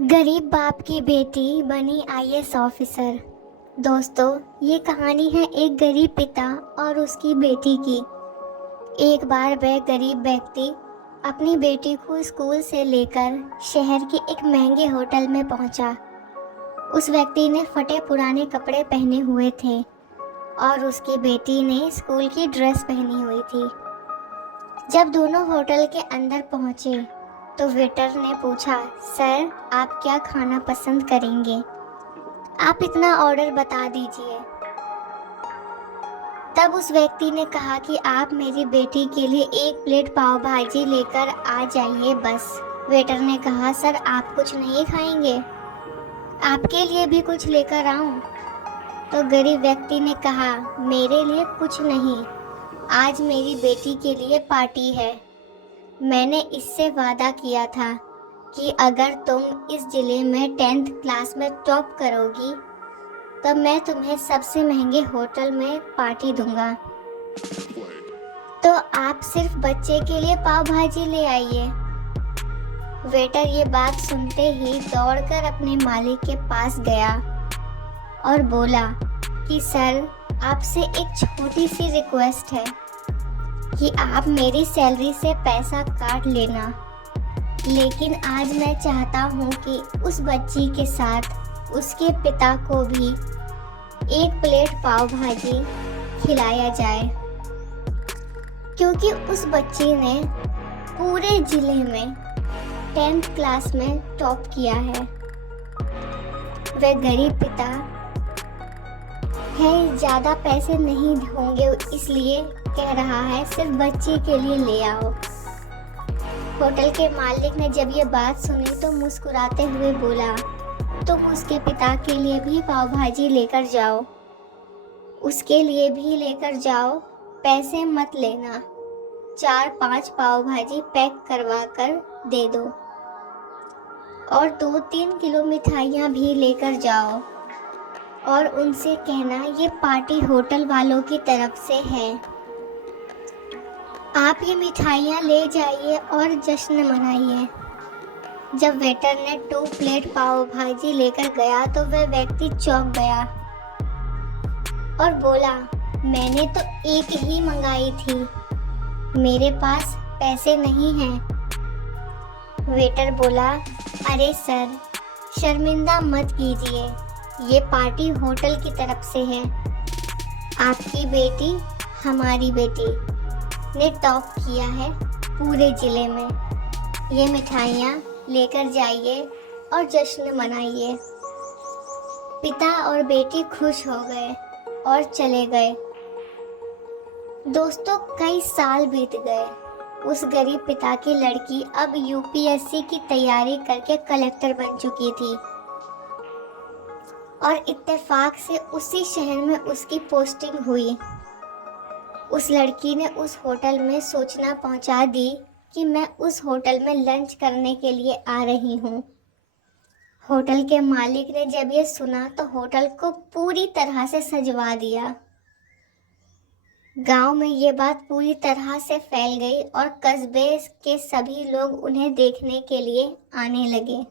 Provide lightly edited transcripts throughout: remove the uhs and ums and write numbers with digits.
गरीब बाप की बेटी बनी आईएएस ऑफिसर। दोस्तों, ये कहानी है एक गरीब पिता और उसकी बेटी की। एक बार वह गरीब व्यक्ति अपनी बेटी को स्कूल से लेकर शहर के एक महंगे होटल में पहुंचा। उस व्यक्ति ने फटे पुराने कपड़े पहने हुए थे और उसकी बेटी ने स्कूल की ड्रेस पहनी हुई थी। जब दोनों होटल के अंदर पहुंचे तो वेटर ने पूछा, सर, आप क्या खाना पसंद करेंगे? आप इतना ऑर्डर बता दीजिए। तब उस व्यक्ति ने कहा कि आप मेरी बेटी के लिए एक प्लेट पाव भाजी लेकर आ जाइए बस। वेटर ने कहा, सर, आप कुछ नहीं खाएंगे? आपके लिए भी कुछ लेकर आऊं? तो गरीब व्यक्ति ने कहा, मेरे लिए कुछ नहीं, आज मेरी बेटी के लिए पार्टी है। मैंने इससे वादा किया था कि अगर तुम इस जिले में 10th क्लास में टॉप करोगी तो मैं तुम्हें सबसे महंगे होटल में पार्टी दूंगा। तो आप सिर्फ बच्चे के लिए पाव भाजी ले आइए। वेटर ये बात सुनते ही दौड़कर अपने मालिक के पास गया और बोला कि सर, आपसे एक छोटी सी रिक्वेस्ट है कि आप मेरी सैलरी से पैसा काट लेना, लेकिन आज मैं चाहता हूँ कि उस बच्ची के साथ उसके पिता को भी एक प्लेट पाव भाजी खिलाया जाए, क्योंकि उस बच्ची ने पूरे जिले में 10th क्लास में टॉप किया है। वह गरीब पिता है, ज़्यादा पैसे नहीं होंगे, इसलिए कह रहा है सिर्फ बच्ची के लिए ले आओ। होटल के मालिक ने जब ये बात सुनी तो मुस्कुराते हुए बोला, तुम उसके पिता के लिए भी पाव भाजी लेकर जाओ, उसके लिए भी लेकर जाओ, पैसे मत लेना। 4-5 पाव भाजी पैक करवा कर दे दो और 2-3 किलो मिठाइयाँ भी लेकर जाओ और उनसे कहना ये पार्टी होटल वालों की तरफ से है। आप ये मिठाइयाँ ले जाइए और जश्न मनाइए। जब वेटर ने 2 प्लेट पाव भाजी लेकर गया तो वह व्यक्ति चौंक गया और बोला, मैंने तो एक ही मंगाई थी, मेरे पास पैसे नहीं हैं। वेटर बोला, अरे सर, शर्मिंदा मत कीजिए, ये पार्टी होटल की तरफ से है। आपकी बेटी, हमारी बेटी ने टॉप किया है पूरे जिले में। ये मिठाइयाँ लेकर जाइए और जश्न मनाइए। पिता और बेटी खुश हो गए और चले गए। दोस्तों, कई साल बीत गए। उस गरीब पिता की लड़की अब यूपीएससी की तैयारी करके कलेक्टर बन चुकी थी और इत्तेफाक से उसी शहर में उसकी पोस्टिंग हुई। उस लड़की ने उस होटल में सूचना पहुंचा दी कि मैं उस होटल में लंच करने के लिए आ रही हूं। होटल के मालिक ने जब ये सुना तो होटल को पूरी तरह से सजवा दिया। गांव में ये बात पूरी तरह से फैल गई और कस्बे के सभी लोग उन्हें देखने के लिए आने लगे।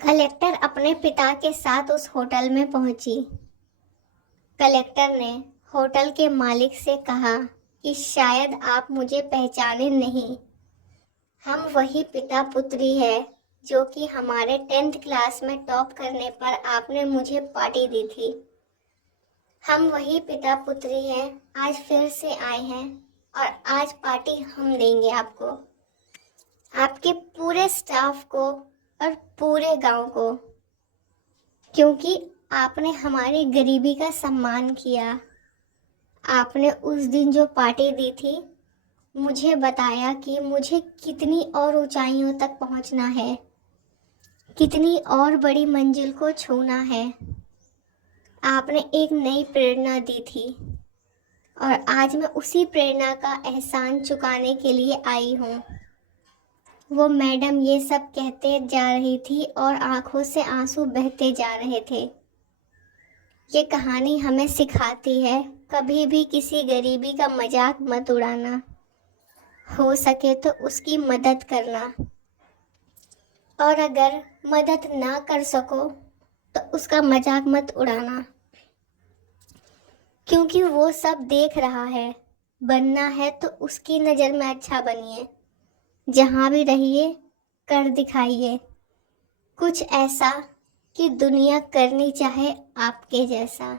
कलेक्टर अपने पिता के साथ उस होटल में पहुंची। कलेक्टर ने होटल के मालिक से कहा कि शायद आप मुझे पहचाने नहीं, हम वही पिता पुत्री है जो कि हमारे 10th क्लास में टॉप करने पर आपने मुझे पार्टी दी थी। हम वही पिता पुत्री हैं, आज फिर से आए हैं और आज पार्टी हम देंगे आपको, आपके पूरे स्टाफ को और पूरे गांव को, क्योंकि आपने हमारी गरीबी का सम्मान किया। आपने उस दिन जो पार्टी दी थी, मुझे बताया कि मुझे कितनी और ऊंचाइयों तक पहुंचना है, कितनी और बड़ी मंजिल को छूना है। आपने एक नई प्रेरणा दी थी और आज मैं उसी प्रेरणा का एहसान चुकाने के लिए आई हूँ। वो मैडम ये सब कहते जा रही थी और आंखों से आंसू बहते जा रहे थे। ये कहानी हमें सिखाती है, कभी भी किसी गरीबी का मजाक मत उड़ाना, हो सके तो उसकी मदद करना। और अगर मदद ना कर सको तो उसका मजाक मत उड़ाना, क्योंकि वो सब देख रहा है। बनना है तो उसकी नज़र में अच्छा बनिए, जहाँ भी रहिए कर दिखाइए कुछ ऐसा कि दुनिया करनी चाहे आपके जैसा।